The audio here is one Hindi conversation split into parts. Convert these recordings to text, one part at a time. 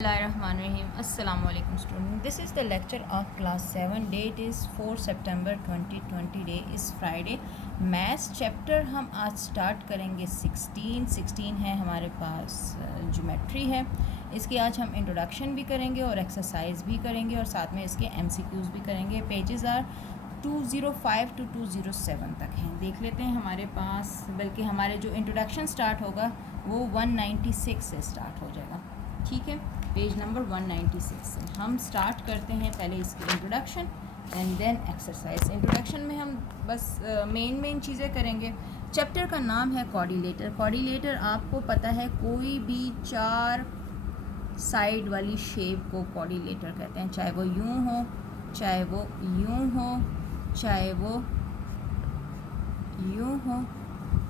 Assalamualaikum student. This is the lecture of class 7. Date is 4 September 2020. Day is Friday. Maths chapter हम आज स्टार्ट करेंगे 16 है हमारे पास ज्योमेट्री है। इसके आज हम इंट्रोडक्शन भी करेंगे और एक्सरसाइज भी करेंगे और साथ में इसके MCQs भी करेंगे। पेजेस आर 205 to 207 तक हैं। देख लेते हैं हमारे पास, बल्कि हमारे जो इंट्रोडक्शन स्टार्ट होगा वो 196 से स्टार्ट हो जाएगा। ठीक है, पेज नंबर 196 से हम स्टार्ट करते हैं। पहले इसकी introduction and then exercise. Introduction में हम बस मेन चीज़ें करेंगे। चैप्टर का नाम है कोऑर्डिनेटर। कोऑर्डिनेटर आपको पता है कोई भी 4 साइड वाली शेप को कोऑर्डिनेटर कहते हैं, चाहे वो यूं हो, चाहे वो यूं हो, चाहे वो यूं हो।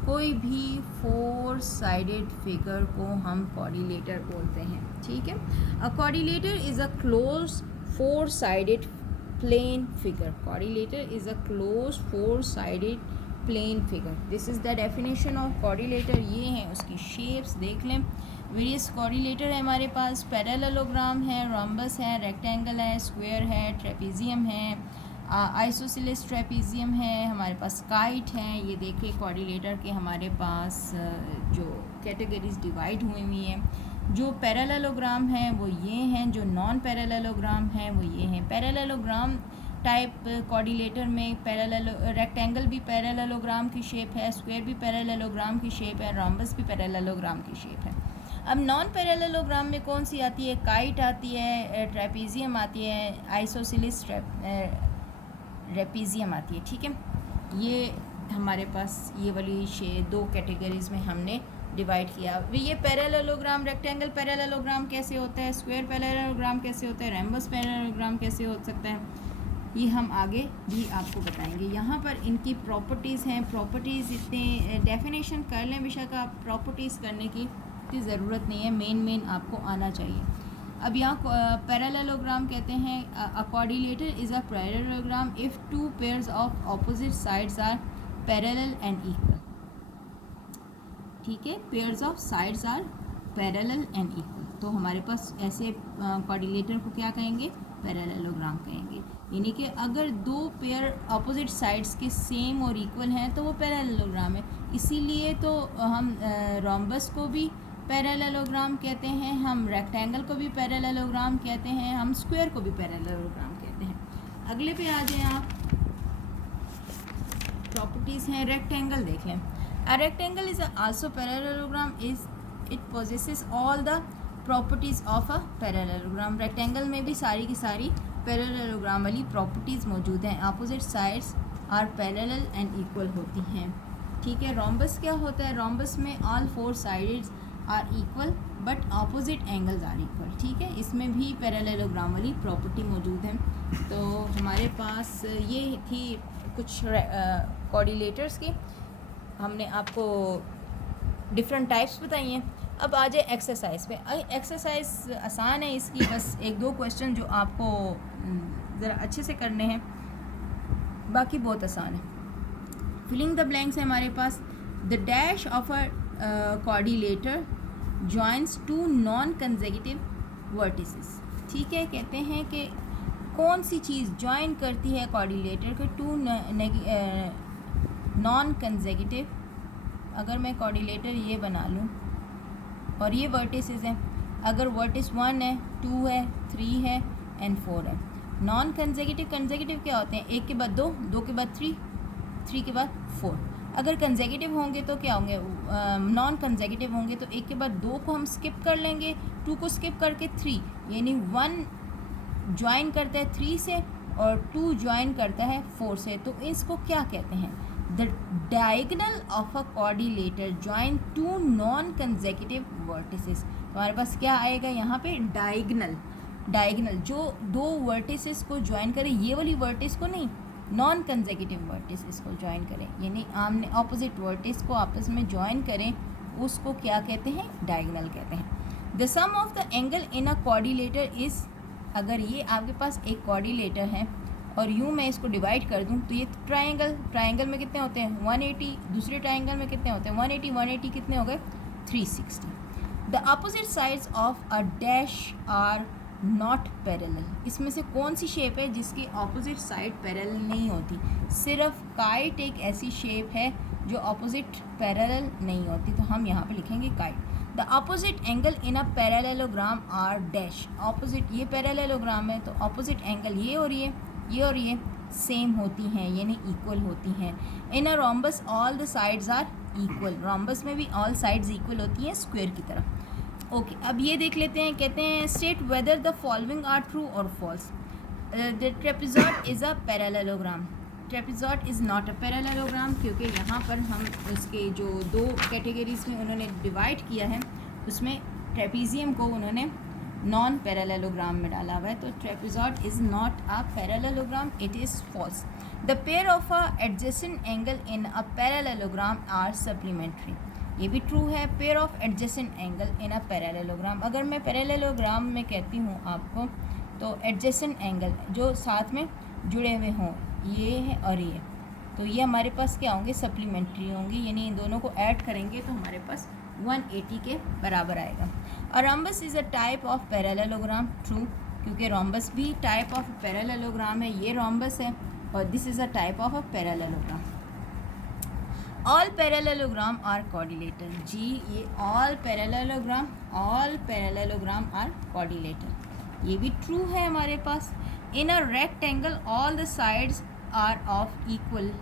कोई भी 4 साइडेड फिगर को हम कोऑर्डिनेटर बोलते हैं। ठीक है, a quadrilateral is a close 4 sided plane figure. Quadrilateral is a close 4 sided plane figure. This is the definition of quadrilateral. ये हैं उसकी शेप्स, देख लें। वेरियस कोऑर्डिनेटर है हमारे पास। पैरेललोग्राम है, रोम्बस है, रेक्टेंगल है, स्क्वायर है, ट्रेपेजियम है, आइसोसेलेस ट्रेपेजियम है, हमारे पास काइट है। ये देखिए कोऑर्डिनेटर के हमारे पास जो कैटेगरीज डिवाइड हुई हुई हैं। जो पैरेललोग्राम हैं वो ये हैं, जो नॉन पैरेललोग्राम हैं वो ये हैं। पैरेललोग्राम टाइप कोऑर्डिनेटर में रेक्टेंगल भी पैरेललोग्राम की शेप है, स्क्वायर भी पैरेललोग्राम की शेप है, रोम्बस भी पैरेललोग्राम की शेप है। अब नॉन पैरेललोग्राम में कौन सी आती है? काइट आती है, ट्रेपेजियम आती है, आइसोसेलेस ट्रेपेजियम आती है। ठीक है, ये हमारे पास ये वाली 2 कैटेगरीज़ में हमने डिवाइड किया। ये पैरेललोग्राम, रेक्टेंगल पैरेललोग्राम कैसे होता है, स्क्वायर पैरेललोग्राम कैसे होता है, रोम्बस पैरेललोग्राम कैसे हो सकता है, ये हम आगे भी आपको बताएंगे। यहाँ पर इनकी प्रॉपर्टीज़ हैं। प्रॉपर्टीज़ इतने डेफिनेशन कर लें, बेशक आप प्रॉपर्टीज़ करने की इतनी ज़रूरत नहीं है, मेन आपको आना चाहिए। अब यहाँ पैरेललोग्राम कहते हैं a quadrilateral is a parallelogram if 2 pairs of opposite sides are parallel and equal. ठीक है, pairs of sides are parallel and equal. तो हमारे पास ऐसे कोऑर्डिनेटर को क्या कहेंगे? पैरेललोग्राम कहेंगे। यानी कि अगर 2 पेयर ऑपोजिट साइड्स के सेम और इक्वल हैं तो वो पैरेललोग्राम है। इसीलिए तो हम रोम्बस को भी पैरेललोग्राम कहते हैं, हम रेक्टेंगल को भी पैरेललोग्राम कहते हैं, हम स्क्वायर को भी पैरेललोग्राम कहते हैं। अगले पे आ जाएं आप। प्रॉपर्टीज़ हैं, रेक्टेंगल देख लें। A rectangle is also parallelogram is it possesses all the properties of a parallelogram. Rectangle में भी सारी की सारी पैरेललोग्राम वाली प्रॉपर्टीज़ मौजूद हैं। Opposite sides are parallel and equal होती हैं। ठीक है, रोम्बस क्या होता है? रोम्बस में all 4 sides are equal but opposite angles are equal. ठीक है, इसमें भी पैरेललोग्राम वाली प्रॉपर्टी मौजूद है। तो हमारे पास ये थी कुछ कोऑर्डिनेटर्स की, हमने आपको डिफरेंट टाइप्स बताई हैं। अब आ जाए एक्सरसाइज पे। एक्सरसाइज आसान है इसकी, बस 1-2 क्वेश्चन जो आपको ज़रा अच्छे से करने हैं, बाकी बहुत आसान है। फिलिंग द ब्लैंक्स है हमारे पास। The dash of a quadrilateral joins 2 non consecutive vertices. ठीक है, कहते हैं कि कौन सी चीज़ ज्वाइन करती है कोऑर्डिनेटर के 2 नॉन कंसेक्यूटिव। अगर मैं कोऑर्डिनेटर ये बना लूँ और ये वर्टिसेस हैं, अगर वर्टिस 1 है, 2 है, 3 है एंड 4 है। नॉन कंसेक्यूटिव, कंसेक्यूटिव क्या होते हैं? 1 के बाद 2, 2 के बाद 3, 3 के बाद 4। अगर कंसेक्यूटिव होंगे तो क्या होंगे? नॉन कंसेक्यूटिव होंगे तो 1 के बाद 2 को हम स्किप कर लेंगे, 2 को स्किप करके 3, यानी 1 ज्वाइन करता है 3 से और 2 ज्वाइन करता है 4 से। तो इसको क्या कहते हैं? The diagonal of a coordinator join 2 non consecutive vertices. हमारे पास क्या आएगा यहाँ पे? डायगोनल जो 2 वर्टिसेस को ज्वाइन करे, ये वाली वर्टिस को नहीं, नॉन कंसेक्यूटिव वर्टिसेस को ज्वाइन करें, यानी आमने ऑपोजिट वर्टिस को आपस में ज्वाइन करें, उसको क्या कहते हैं? डायगोनल कहते हैं। The sum of the angle in a quadrilateral is, अगर ये आपके पास एक कोऑर्डिनेटर है और यूँ मैं इसको डिवाइड कर दूँ तो ये ट्रायंगल में कितने होते हैं? 180। दूसरे ट्रायंगल में कितने होते हैं? 180 कितने हो गए? 360। The opposite sides of a dash are not parallel. इसमें से कौन सी शेप है जिसकी ऑपोजिट साइड पैरेलल नहीं होती? सिर्फ काइट एक ऐसी शेप है जो ऑपोजिट पैरेलल नहीं होती, तो हम यहाँ पे लिखेंगे kite. The opposite angle in a parallelogram are dash. Opposite, ये पैरेललोग्राम है तो ऑपोजिट एंगल ये और ये सेम होती हैं, यानी इक्वल होती हैं। In a rhombus all the sides are equal. Rhombus में भी ऑल साइड्स इक्वल होती हैं स्क्वायर की तरह। ओके, अब ये देख लेते हैं। कहते हैं state whether the following are true or false. The trapezoid is a parallelogram. Trapezoid is not a parallelogram, क्योंकि यहाँ पर हम उसके जो दो कैटेगरीज में उन्होंने डिवाइड किया है, उसमें ट्रेपीजियम को उन्होंने नॉन पैरेललोग्राम में डाला हुआ है, तो trapezoid is not a parallelogram, it is false. The pair of a adjacent angle in a parallelogram are supplementary. ये भी ट्रू है। Pair of adjacent angle in a parallelogram, अगर मैं पैरेललोग्राम में कहती हूँ आपको, तो एडजेसेंट एंगल जो साथ में जुड़े हुए हों, ये है और ये, तो ये हमारे पास क्या होंगे? सप्लीमेंट्री होंगी, यानी इन दोनों को ऐड करेंगे तो हमारे पास 180 के बराबर आएगा। और rhombus is a type of parallelogram, true, क्योंकि रोम्बस भी टाइप ऑफ पैरेललोग्राम है। ये रोम्बस है और this is a type of a parallelogram. All parallelogram are quadrilateral. जी, ये ऑल पैरेललोग्राम आर कोऑर्डिनेटर, ये भी ट्रू है हमारे पास। In a rectangle all the sides are of equal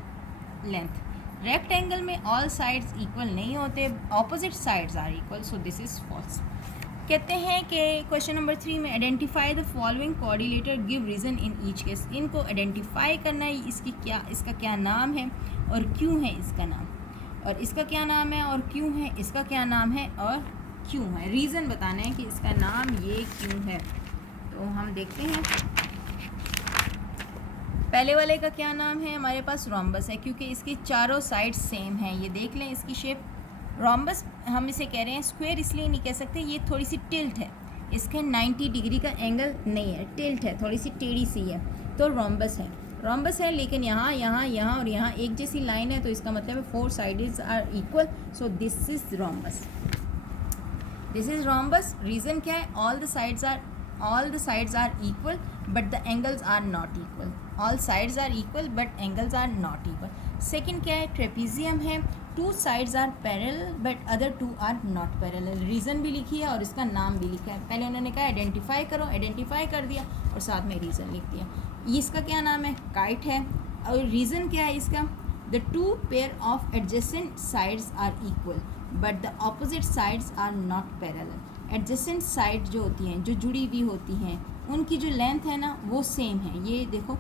length. Rectangle में ऑल साइड्स इक्वल नहीं होते, opposite sides are equal, so this is false. कहते हैं कि क्वेश्चन नंबर 3 में identify the following coordinator, give reason in each case. इनको आइडेंटिफाई करना है, इसका क्या नाम है और क्यों है इसका नाम, और इसका क्या नाम है और क्यों है, इसका क्या नाम है और क्यों है। रीज़न बताना है कि इसका नाम ये क्यों है। तो हम देखते हैं, पहले वाले का क्या नाम है? हमारे पास रोम्बस है, क्योंकि इसकी चारों साइड्स सेम हैं। ये देख लें इसकी शेप, रोम्बस हम इसे कह रहे हैं। स्क्वायर इसलिए नहीं कह सकते, ये थोड़ी सी टिल्ट है, इसका 90 डिग्री का एंगल नहीं है, टिल्ट है, थोड़ी सी टेढ़ी सी है, तो रोम्बस है। लेकिन यहाँ और यहाँ एक जैसी लाइन है, तो इसका मतलब है 4 sides are equal, so this is rhombus. Reason क्या है? All the sides are equal but the angles are not equal. All sides are equal but angles are not equal. Second क्या है? ट्रेपीजियम है, 2 sides are parallel but other 2 are not parallel. Reason भी लिखी है और इसका नाम भी लिखा है। पहले उन्होंने कहा आइडेंटिफाई करो, आइडेंटिफाई कर दिया और साथ में रीज़न लिख दिया। इसका क्या नाम है? काइट है। और रीज़न क्या है इसका? The 2 pair of adjacent sides are equal but the opposite sides are not parallel. Adjacent side जो होती हैं, जो जुड़ी हुई होती हैं, उनकी जो लेंथ है ना, वो सेम है। ये देखो,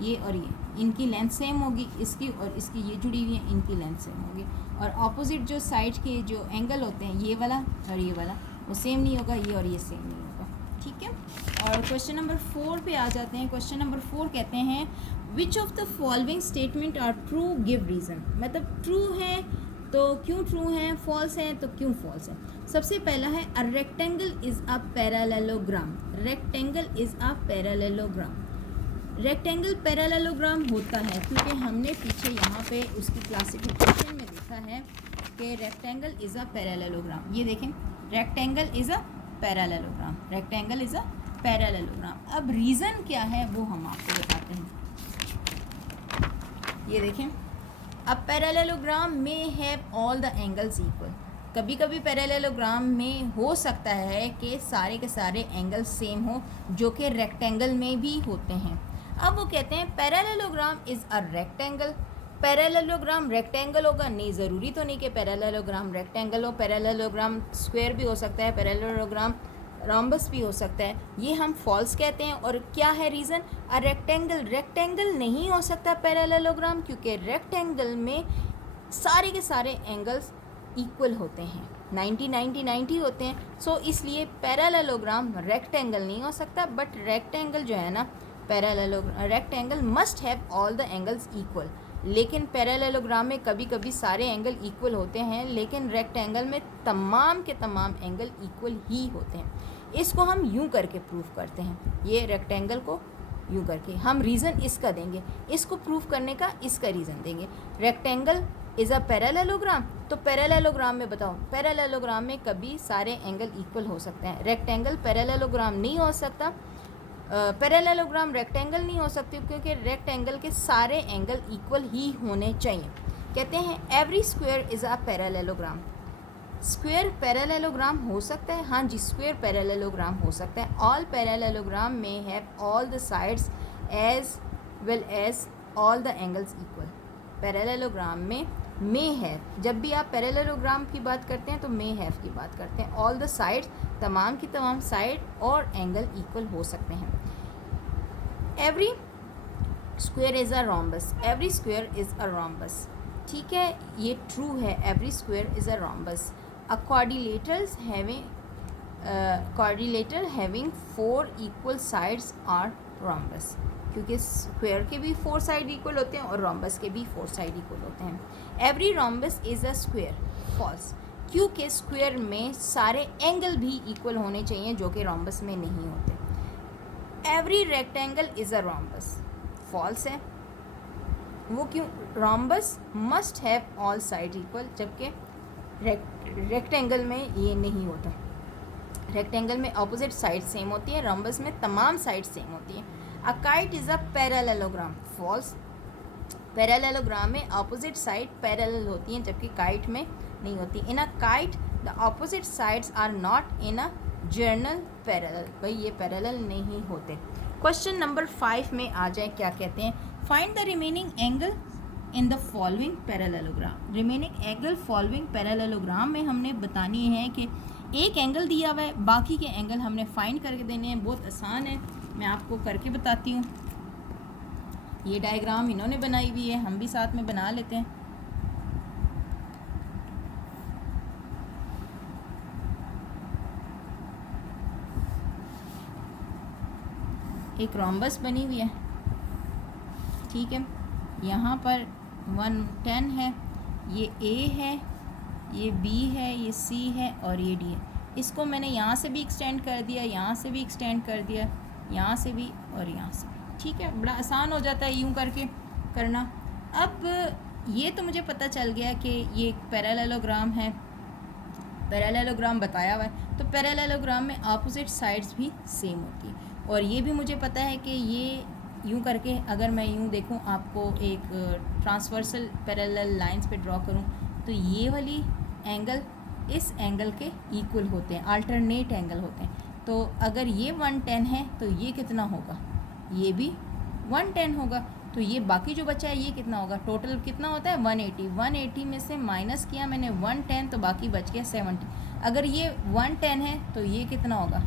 ये और ये, इनकी लेंथ सेम होगी, इसकी और इसकी ये जुड़ी हुई है, इनकी लेंथ सेम होगी। और ऑपोजिट जो साइड के जो एंगल होते हैं, ये वाला और ये वाला, वो सेम नहीं होगा, ये और ये सेम नहीं होगा। ठीक है। और क्वेश्चन नंबर 4 पे आ जाते हैं। क्वेश्चन नंबर 4 कहते हैं which of the following statement are true, give reason. मतलब ट्रू है तो क्यों ट्रू है, फॉल्स है तो क्यों फॉल्स है। सबसे पहला है a rectangle is a parallelogram. Rectangle is a parallelogram. Rectangle parallelogram होता है क्योंकि हमने पीछे यहाँ पे उसकी क्लासिफिकेशन में देखा है कि रेक्टेंगल इज़ अ पैरेललोग्राम। ये देखें, rectangle is a parallelogram, rectangle is a parallelogram. अब रीज़न क्या है वो हम आपको बताते हैं। ये देखें, अब पैरेललोग्राम में have all the angles equal. कभी कभी पैरेललोग्राम में हो सकता है कि सारे के सारे एंगल्स सेम हो, जो कि रेक्टेंगल में भी होते हैं। अब वो कहते हैं parallelogram is a rectangle. Parallelogram rectangle होगा? नहीं, ज़रूरी तो नहीं कि पैरेललोग्राम रेक्टेंगल हो। पैरेललोग्राम स्क्वायर भी हो सकता है, पैरेललोग्राम रोम्बस भी हो सकता है। ये हम फॉल्स कहते हैं। और क्या है रीज़न? अ रेक्टेंगल नहीं हो सकता पैरेललोग्राम, क्योंकि रेक्टेंगल में सारे के सारे एंगल्स इक्वल होते हैं, 90 होते हैं। सो इसलिए पैरेललोग्राम रेक्टेंगल नहीं हो सकता। बट रेक्टेंगल जो है ना, rectangle must have all the angles equal. लेकिन पैरेललोग्राम में कभी कभी सारे एंगल इक्वल होते हैं, लेकिन रेक्टेंगल में तमाम के तमाम एंगल इक्वल ही होते हैं। इसको हम यूं करके प्रूव करते हैं, ये रेक्टेंगल को यूं करके हम रीज़न इसका देंगे, इसको प्रूव करने का इसका रीज़न देंगे। Rectangle is a parallelogram. तो पैरेललोग्राम में बताओ, पैरेललोग्राम में कभी सारे एंगल इक्वल हो सकते हैं। रेक्टेंगल पैरेललोग्राम नहीं हो सकता, पैरेललोग्राम रेक्टेंगल नहीं हो सकती, क्योंकि रेक्टेंगल के सारे एंगल इक्वल ही होने चाहिए। कहते हैं every square is a parallelogram. Square parallelogram हो सकता है, हाँ जी, स्क्वायर पैरेललोग्राम हो सकता है। ऑल पैरेललोग्राम में have all the sides as well as all the angles equal. Parallelogram में हैव, जब भी आप पैरेललोग्राम की बात करते हैं तो मे हैव की बात करते हैं। ऑल द साइड्स, तमाम की तमाम साइड और एंगल इक्वल हो सकते हैं। Every square is a rhombus, every square is a rhombus. ठीक है, ये ट्रू है, every square is a rhombus. A quadrilateral having 4 equal sides are rhombus, क्योंकि स्क्वायर के भी 4 साइड इक्वल होते हैं और रोम्बस के भी 4 साइड इक्वल होते हैं। Every rhombus is a square, false, क्योंकि स्क्वायर में सारे एंगल भी इक्वल होने चाहिए जो कि रोम्बस में नहीं होते। Every rectangle is a rhombus, false है, वो क्यों? Rhombus must have all side equal, जबकि रेक्टेंगल में ये नहीं होता। रेक्टेंगल में ऑपोजिट साइड सेम होती है, रोम्बस में तमाम साइड सेम होती हैं। A kite is a parallelogram, false, parallelogram में ऑपोजिट साइड पैरेलल होती हैं जबकि काइट में नहीं होती। In a kite the opposite sides are not in a general parallel, भाई ये पैरेलल नहीं होते। क्वेश्चन नंबर 5 में आ जाए, क्या कहते हैं? Find the remaining angle in the following parallelogram. Remaining angle following parallelogram में हमने बतानी है कि एक एंगल दिया हुआ है, बाकी के एंगल हमने फाइंड करके देने हैं। बहुत आसान है, मैं आपको करके बताती हूँ। ये डायग्राम इन्होंने बनाई हुई है, हम भी साथ में बना लेते हैं। एक रोम्बस बनी हुई है, ठीक है, यहाँ पर 110 है, ये ए है, ये बी है, ये सी है और ये डी है। इसको मैंने यहाँ से भी एक्सटेंड कर दिया, यहाँ से भी एक्सटेंड कर दिया, यहाँ से भी और यहाँ से भी। ठीक है, बड़ा आसान हो जाता है यूँ करके करना। अब ये तो मुझे पता चल गया कि ये एक पैरेललोग्राम है, पैरेललोग्राम बताया हुआ है, तो पैरेललोग्राम में अपोजिट साइड्स भी सेम होती है। और ये भी मुझे पता है कि ये यूँ करके, अगर मैं यूँ देखूँ, आपको एक ट्रांसवर्सल पैरेलल लाइंस पे ड्रॉ करूँ, तो ये वाली एंगल इस एंगल के इक्वल होते हैं, अल्टरनेट एंगल होते हैं। तो अगर ये 110 है तो ये कितना होगा? ये भी 110 होगा। तो ये बाकी जो बचा है ये कितना होगा? टोटल कितना होता है? 180। 180 में से माइनस किया मैंने 110, तो बाकी बच गया 70। अगर ये 110 है तो ये कितना होगा?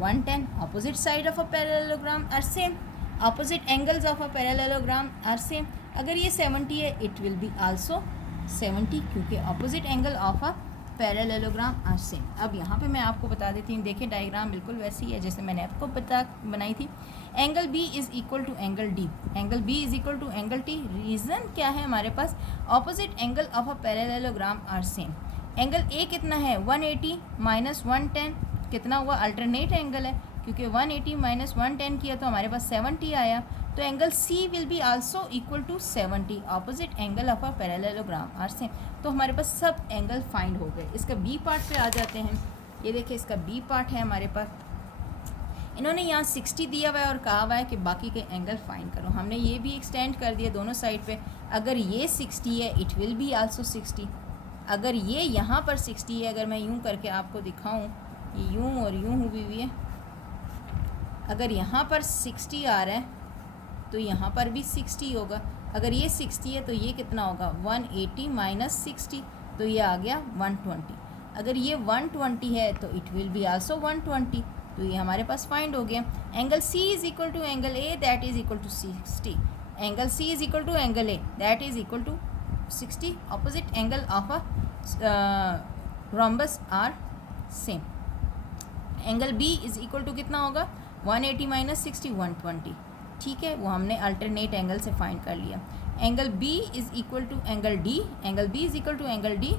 110। Opposite side of a parallelogram are same, opposite angles of a parallelogram are same. अगर ये 70 है, इट विल बी आल्सो 70, क्योंकि opposite angle of a parallelogram are same. अब यहाँ पे मैं आपको बता देती हूँ, देखिए डायग्राम बिल्कुल वैसी है जैसे मैंने आपको बनाई थी। Angle B is equal to angle D, angle B is equal to angle T. Reason क्या है हमारे पास? Opposite angle of a parallelogram are same. Angle A कितना है? 180 माइनस 110 कितना हुआ? अल्टरनेट एंगल है, क्योंकि 180 माइनस 110 किया तो हमारे पास 70 आया। तो angle C will be also equal to 70, opposite angle of a parallelogram are same. तो हमारे पास सब एंगल फाइंड हो गए। इसका बी पार्ट पे आ जाते हैं। ये देखिए, इसका बी पार्ट है हमारे पास। इन्होंने यहाँ 60 दिया हुआ है और कहा हुआ है कि बाकी के एंगल फाइंड करो। हमने ये भी एक्सटेंड कर दिया दोनों साइड पे। अगर ये 60 है, इट विल बी आल्सो 60। अगर ये यहाँ पर 60 है, अगर मैं यूँ करके आपको दिखाऊँ, ये यूँ और यूँ हुई हुई है, अगर यहाँ पर 60 आ रहा है तो यहाँ पर भी 60 होगा। अगर ये 60 है तो ये कितना होगा? 180 माइनस 60, तो ये आ गया 120। अगर ये 120 है तो इट विल बी आल्सो 120, तो ये हमारे पास फाइंड हो गया। Angle C is equal to angle A, that is equal to 60। Angle C is equal to angle A, that is equal to 60। Opposite angle of a rhombus are same. Angle B is equal to कितना होगा? 180 माइनस 60, 120। ठीक है, वो हमने अल्टरनेट एंगल से फाइंड कर लिया। Angle B is equal to angle D, angle B is equal to angle D.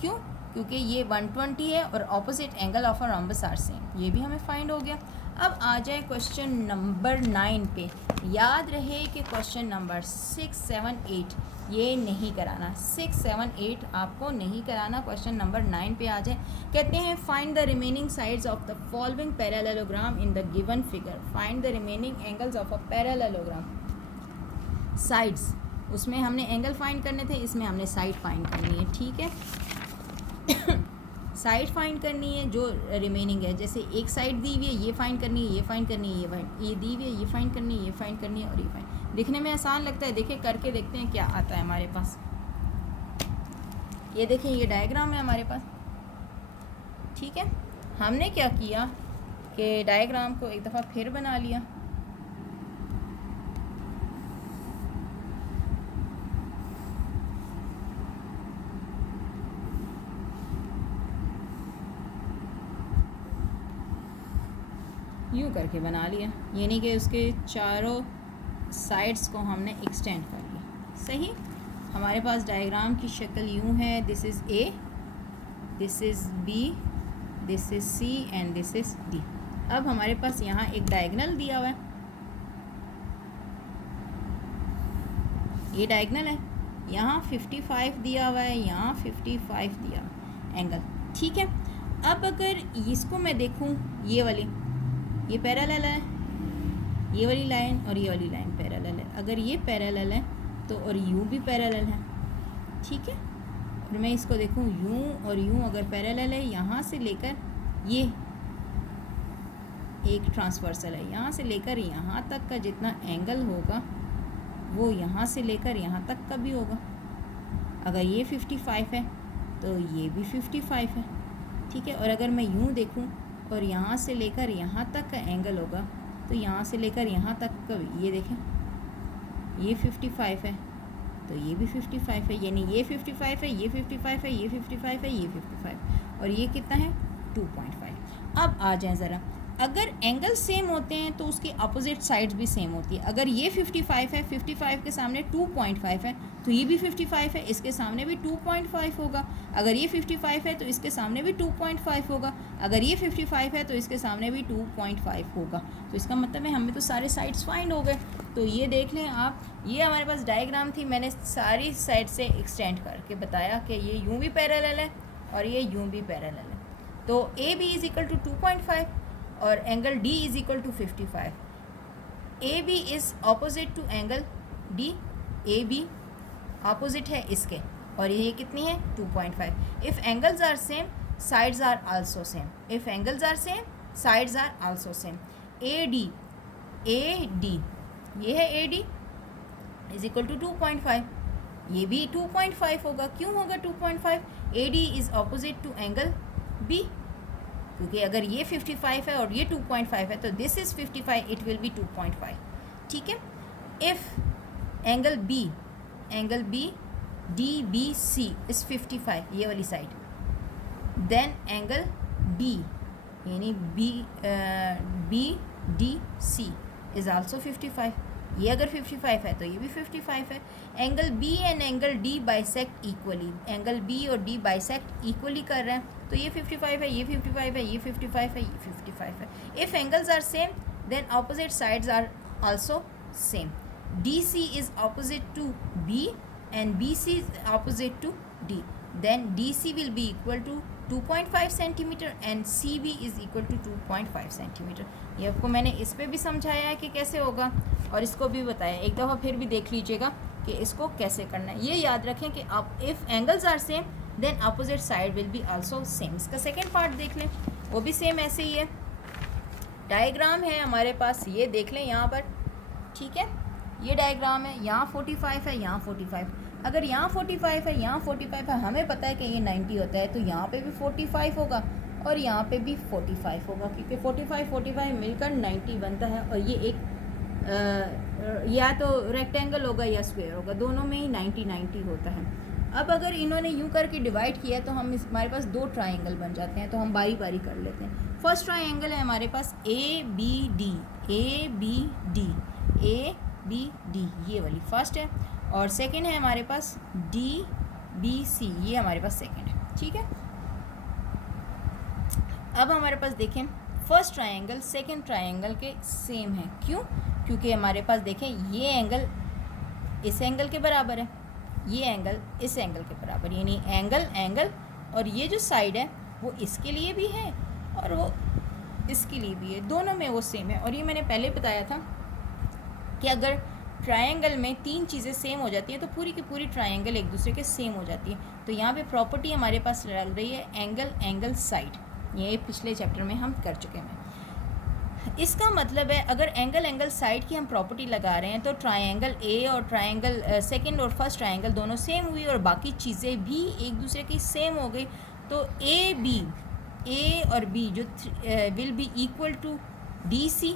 क्यों? क्योंकि ये 120 है और opposite angle of a rhombus are same. ये भी हमें फाइंड हो गया। अब आ जाए क्वेश्चन नंबर 9 पे। याद रहे कि क्वेश्चन नंबर 6, 7, 8 ये नहीं कराना। 6, 7, 8 आपको नहीं कराना। क्वेश्चन नंबर 9 पे आ जाए। कहते हैं find the remaining sides of the following parallelogram in the given figure. Find the remaining angles of a parallelogram. Sides, उसमें हमने एंगल फाइंड करने थे, इसमें हमने साइड फाइंड करनी है। ठीक है साइड फाइंड करनी है जो रिमेनिंग है। जैसे एक साइड दी हुई है, ये फाइंड करनी है, ये फाइंड करनी है, ये दी हुई है, ये फाइंड करनी है, ये फाइंड करनी है और ये फाइंड। दिखने में आसान लगता है, देखिए करके देखते हैं क्या आता है हमारे पास। ये देखें ये डायग्राम है हमारे पास। ठीक है, हमने क्या किया कि डायग्राम को एक दफ़ा फिर बना लिया। यूँ करके बना लिया, यानी कि उसके चारों साइड्स को हमने एक्सटेंड कर लिया। सही, हमारे पास डायग्राम की शक्ल यूँ है। This is A, this is B, this is C and this is D. अब हमारे पास यहाँ एक डायगोनल दिया हुआ है, ये डायगोनल है। यहाँ 55 दिया हुआ है, यहाँ 55 दिया एंगल। ठीक है, अब अगर इसको मैं देखूँ, ये वाली, ये पैरेलल है, ये वाली लाइन और ये वाली लाइन पैरेलल है। अगर ये पैरेलल है तो और यूँ भी पैरेलल है। ठीक है, और मैं इसको देखूँ यूँ और यूँ अगर पैरेलल है, यहाँ से लेकर ये एक ट्रांसवर्सल है, यहाँ से लेकर यहाँ तक का जितना एंगल होगा वो यहाँ से लेकर यहाँ तक का भी होगा। अगर ये 55 है तो ये भी 55 है। ठीक है, और अगर मैं यूँ देखूँ और यहाँ से लेकर यहाँ तक का एंगल होगा तो यहाँ से लेकर यहाँ तक का, ये देखें ये 55 है तो ये भी 55 है, यानी ये 55 है, ये 55 है, ये 55 है, ये 55 और ये कितना है 2.5। अब आ जाए ज़रा, अगर एंगल सेम होते हैं तो उसकी अपोजिट साइड्स भी सेम होती है। अगर ये 55 है, 55 के सामने 2.5 है तो ये भी 55 है, इसके सामने भी 2.5 होगा। अगर ये 55 है तो इसके सामने भी 2.5 होगा। अगर ये 55 है तो इसके सामने भी 2.5 होगा। तो इसका मतलब है हमें तो सारे साइड्स फाइंड हो गए। तो ये देख लें आप, ये हमारे पास डायग्राम थी, मैंने सारी साइड से एक्सटेंड करके बताया कि ये यूँ भी पैरेलल है और ये यूँ भी पैरेलल है। तो A B is equal to 2.5 और angle D is equal to 55। A B is opposite to angle D, A B opposite है इसके, और ये कितनी है 2.5। If angles are same sides are also same, if angles are same sides are also same. A D ये है A D is equal to 2.5, ये भी 2.5 होगा। क्यों होगा 2.5? A D is opposite to angle B, क्योंकि अगर ये 55 है और ये 2.5 है तो this is 55, it will be 2.5। ठीक है, if angle B D B C is 55, ये वाली साइड, देन एंगल डी यानी B D C is also 55। ये अगर 55 है तो ये भी 55 है। Angle B and angle D bisect equally, angle B और डी बाइसेक्ट इक्वली कर रहे हैं, तो ये 55 है, ये 55 है, ये 55 है, ये 55 है। If angles are same then opposite sides are also same. D C is opposite to B and B C is opposite to D, then D C will be equal to 2.5 centimetre and C B is equal to 2.5 centimetre. ये आपको मैंने इस पर भी समझाया है कि कैसे होगा और इसको भी बताया। एक दफ़ा फिर भी देख लीजिएगा कि इसको कैसे करना है। ये याद रखें कि आप if angles are same then opposite side will be also same. इसका सेकेंड पार्ट देख लें, वो भी सेम ऐसे ही है। डायग्राम है हमारे पास, ये देख लें यहाँ पर। ठीक है, ये डायग्राम है, यहाँ 45 है, यहाँ 45। अगर यहाँ 45 है, यहाँ 45 है, हमें पता है कि ये 90 होता है, तो यहाँ पे भी 45 होगा और यहाँ पे भी 45 होगा, क्योंकि 45 मिलकर 90 बनता है। और ये एक या तो रेक्टेंगल होगा या स्क्वायर होगा, दोनों में ही 90 होता है। अब अगर इन्होंने यूँ करके डिवाइड किया तो हमारे पास दो ट्राइंगल बन जाते हैं, तो हम बारी बारी कर लेते हैं। फर्स्ट ट्राइंगल है हमारे पास ए बी डी, ये वाली फर्स्ट है, और सेकंड है हमारे पास डी बी सी, ये हमारे पास सेकंड है। ठीक है, अब हमारे पास देखें फर्स्ट ट्राइंगल सेकंड ट्राइंगल के सेम है। क्यों? क्योंकि हमारे पास देखें ये एंगल इस एंगल के बराबर है, ये एंगल इस एंगल के बराबर, यानी एंगल और ये जो साइड है वो इसके लिए भी है और वो इसके लिए भी है, दोनों में वो सेम है। और ये मैंने पहले बताया था कि अगर ट्रायंगल में 3 चीज़ें सेम हो जाती हैं तो पूरी की पूरी ट्रायंगल एक दूसरे के सेम हो जाती है। तो यहाँ पे प्रॉपर्टी हमारे पास लग रही है एंगल साइड, ये पिछले चैप्टर में हम कर चुके हैं। इसका मतलब है अगर एंगल साइड की हम प्रॉपर्टी लगा रहे हैं तो ट्रायंगल ए और ट्रायंगल सेकंड और फर्स्ट ट्रायंगल दोनों सेम हुई और बाकी चीज़ें भी एक दूसरे की सेम हो गई। तो ए और बी जो will be equal to D C,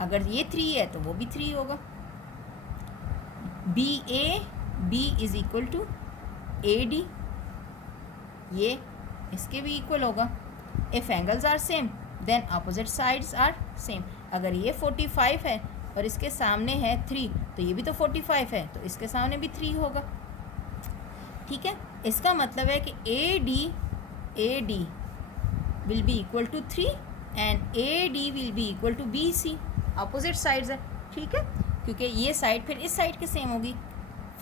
अगर ये 3 है तो वो भी 3 होगा। B is equal to A D, ये इसके भी इक्वल होगा। If angles are same then opposite sides are same. अगर ये 45 है और इसके सामने है 3 तो ये भी तो 45 है, तो इसके सामने भी 3 होगा। ठीक है, इसका मतलब है कि A D will be equal to 3 and A D will be equal to B C, opposite sides है। ठीक है, क्योंकि ये साइड फिर इस साइड के सेम होगी।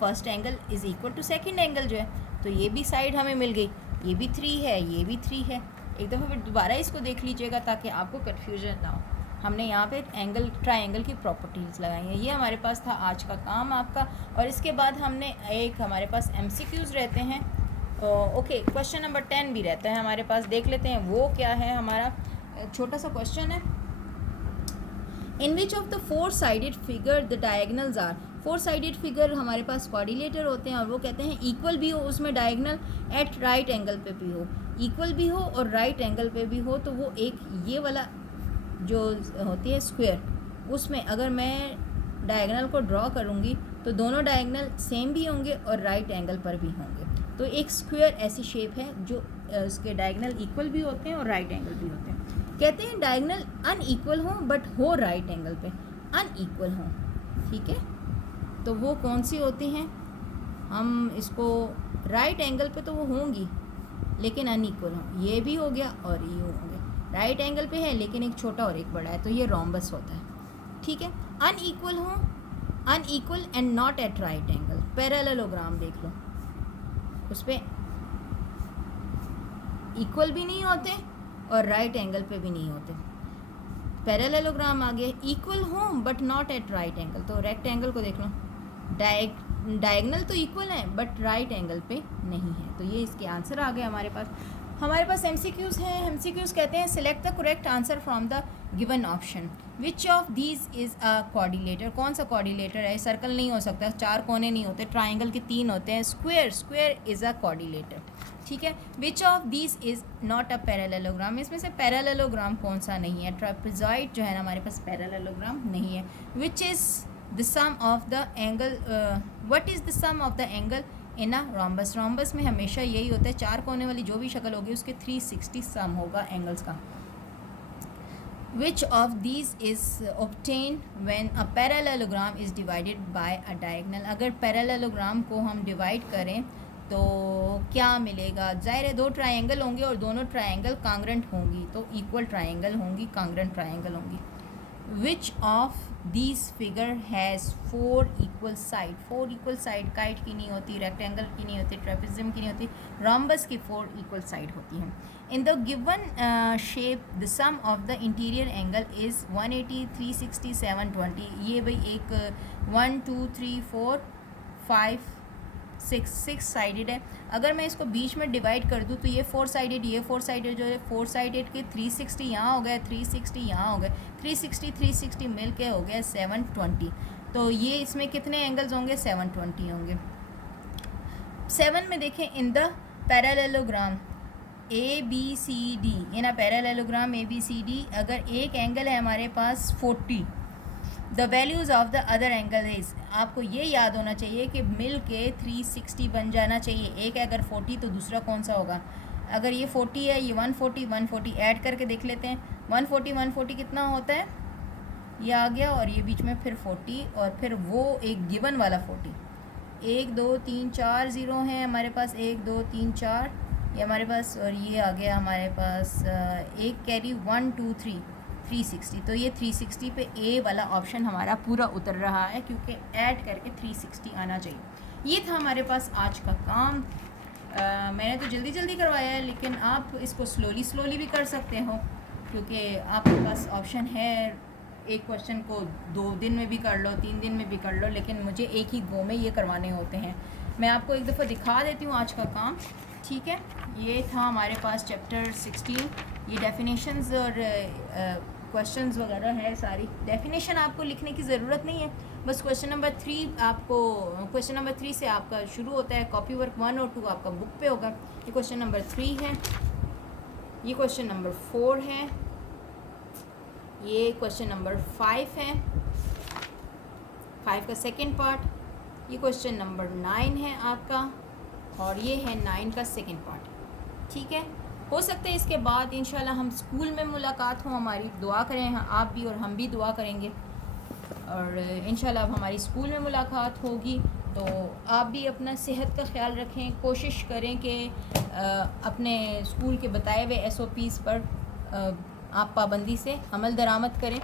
First angle is equal to second angle जो है, तो ये भी साइड हमें मिल गई, ये भी 3 है, ये भी 3 है। एक दफ़ा फिर दोबारा इसको देख लीजिएगा ताकि आपको कन्फ्यूजन ना हो। हमने यहाँ पे ट्रायंगल की प्रॉपर्टीज़ लगाई हैं। ये हमारे पास था आज का काम आपका। और इसके बाद हमने एक हमारे पास MCQs रहते हैं। ओके, क्वेश्चन नंबर 10 भी रहता है हमारे पास, देख लेते हैं वो क्या है। हमारा छोटा सा क्वेश्चन है, in which of the 4 sided figure the diagonals are. 4 sided figure हमारे पास कोऑर्डिनेटर होते हैं और वो कहते हैं इक्वल भी हो उसमें डायगनल, एट राइट एंगल पे भी हो, इक्वल भी हो और राइट एंगल पे भी हो। तो वो एक ये वाला जो होती है स्क्वायर, उसमें अगर मैं डायगनल को ड्रॉ करूँगी तो दोनों डायगनल सेम भी होंगे और राइट एंगल पर भी होंगे। तो एक स्क्वायर ऐसी शेप है जो उसके डायगनल इक्वल भी होते हैं और राइट एंगल भी होते हैं। कहते हैं डायगनल अनइक्वल हो बट हो राइट एंगल पे, अनइक्वल हो। ठीक है, तो वो कौन सी होती हैं? हम इसको राइट एंगल पे तो वो होंगी लेकिन अनइक्वल हो, ये भी हो गया और ये हो गया। राइट एंगल पे है लेकिन एक छोटा और एक बड़ा है, तो ये रोम्बस होता है। ठीक है, अनइक्वल हो, unequal and not at right angle. Parallelogram देख लो, उस पर इक्वल भी नहीं होते और राइट एंगल पे भी नहीं होते। पैरेललोग्राम आ गया, इक्वल हो but not at right angle. तो रेक्टेंगल को देख लो, डायगनल तो इक्वल है बट राइट एंगल पे नहीं है। तो ये इसके आंसर आ गए हमारे पास। MCQs हैं। MCQs कहते हैं select the correct answer from the given option, which of these is a coordinator. कौन सा कोऑर्डिनेटर है? सर्कल नहीं हो सकता, 4 कोने नहीं होते, ट्राइंगल के 3 होते हैं, स्क्वायर इज़ अ कोऑर्डिनेटर। ठीक है, which of these is not a parallelogram. इसमें से पैरेललोग्राम कौन सा नहीं है? ट्रापेजॉइड जो है ना हमारे पास पैरेललोग्राम नहीं है। Which is the sum of the angle, what is the sum of the angle in a rhombus. Rhombus में हमेशा यही होता है, 4 कोने वाली जो भी शक्ल होगी उसके 360 सम होगा एंगल्स का। Which of these is obtain when a parallelogram is divided by a diagonal. अगर पैरेललोग्राम को हम डिवाइड करें तो क्या मिलेगा? ज़ाहिर है 2 ट्रायंगल होंगे और दोनों ट्रायंगल कांग्रेंट होंगी, तो इक्वल ट्रायंगल होंगी, कांग्रेंट ट्रायंगल होंगी। Which of these figure has 4 equal side. 4 equal side kite की नहीं होती, रेक्टेंगल की नहीं होती, ट्रेपेजियम की नहीं होती, रोम्बस की 4 इक्वल साइड होती हैं। In the given shape the sum of the interior angle is 180, 360, 720। ये भाई एक 1 2 3 4 5 6 साइडेड है। अगर मैं इसको बीच में डिवाइड कर दूँ तो ये 4 साइडेड, ये 4 साइडेड जो है 4 साइडेड के 360 यहाँ हो गए, 360 यहाँ हो गए, 360 मिल के हो गए 720। तो ये इसमें कितने एंगल्स होंगे? 720 होंगे। 7 में देखें, in the parallelogram ABCD, in a parallelogram ABCD अगर एक एंगल है हमारे पास 40, the values of the other angle is. आपको ये याद होना चाहिए कि मिल के 360 बन जाना चाहिए। एक है अगर 40 तो दूसरा कौन सा होगा? अगर ये 40 है, ये 140 ऐड करके देख लेते हैं। 140 कितना होता है? ये आ गया और ये बीच में फिर 40 और फिर वो एक गिवन वाला 40। 1 2 3 4 ज़ीरो हैं हमारे पास, 1 2 3 4 ये हमारे पास, और ये आ गया हमारे पास एक कैरी 1 2 3 360। तो ये 360 पे ए वाला ऑप्शन हमारा पूरा उतर रहा है क्योंकि ऐड करके 360 आना चाहिए। ये था हमारे पास आज का काम। मैंने तो जल्दी जल्दी करवाया है, लेकिन आप इसको स्लोली भी कर सकते हो, क्योंकि आपके पास ऑप्शन है एक क्वेश्चन को 2 दिन में भी कर लो, 3 दिन में भी कर लो, लेकिन मुझे एक ही गो में ये करवाने होते हैं। मैं आपको एक दफ़ा दिखा देती हूँ आज का काम, ठीक है। ये था हमारे पास चैप्टर 16। ये डेफिनेशंस और क्वेश्चंस वगैरह है सारी। डेफिनेशन आपको लिखने की ज़रूरत नहीं है, बस क्वेश्चन नंबर 3 से आपका शुरू होता है। कॉपी वर्क 1 और 2 आपका बुक पे होगा। ये क्वेश्चन नंबर 3 है, ये क्वेश्चन नंबर 4 है, ये क्वेश्चन नंबर 5 है, 5 का सेकंड पार्ट, ये क्वेश्चन नंबर 9 है आपका, और ये है 9 का सेकंड पार्ट, ठीक है। हो सकता है इसके बाद इंशाल्लाह हम स्कूल में मुलाकात हो हमारी। दुआ करें आप भी और हम भी दुआ करेंगे, और इंशाल्लाह अब हमारी स्कूल में मुलाकात होगी। तो आप भी अपना सेहत का ख्याल रखें, कोशिश करें कि अपने स्कूल के बताए हुए SOPs पर आप पाबंदी से अमल दरामद करें,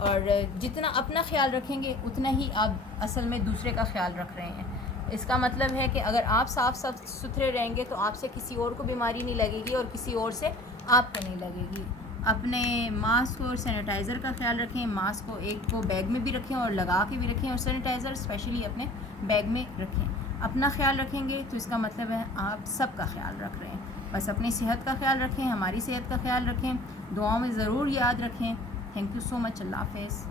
और जितना अपना ख्याल रखेंगे उतना ही आप असल में दूसरे का ख्याल रख रहे हैं। इसका मतलब है कि अगर आप साफ़ सुथरे रहेंगे तो आपसे किसी और को बीमारी नहीं लगेगी और किसी और से आपको नहीं लगेगी। अपने मास्क और सैनिटाइज़र का ख्याल रखें। मास्क को एक को बैग में भी रखें और लगा के भी रखें, और सैनिटाइज़र स्पेशली अपने बैग में रखें। अपना ख्याल रखेंगे तो इसका मतलब है आप सब का ख्याल रख रहे हैं। बस अपनी सेहत का ख्याल रखें, हमारी सेहत का ख्याल रखें, दुआओं में ज़रूर याद रखें। Thank you so much. अल्लाह हाफ़िज़।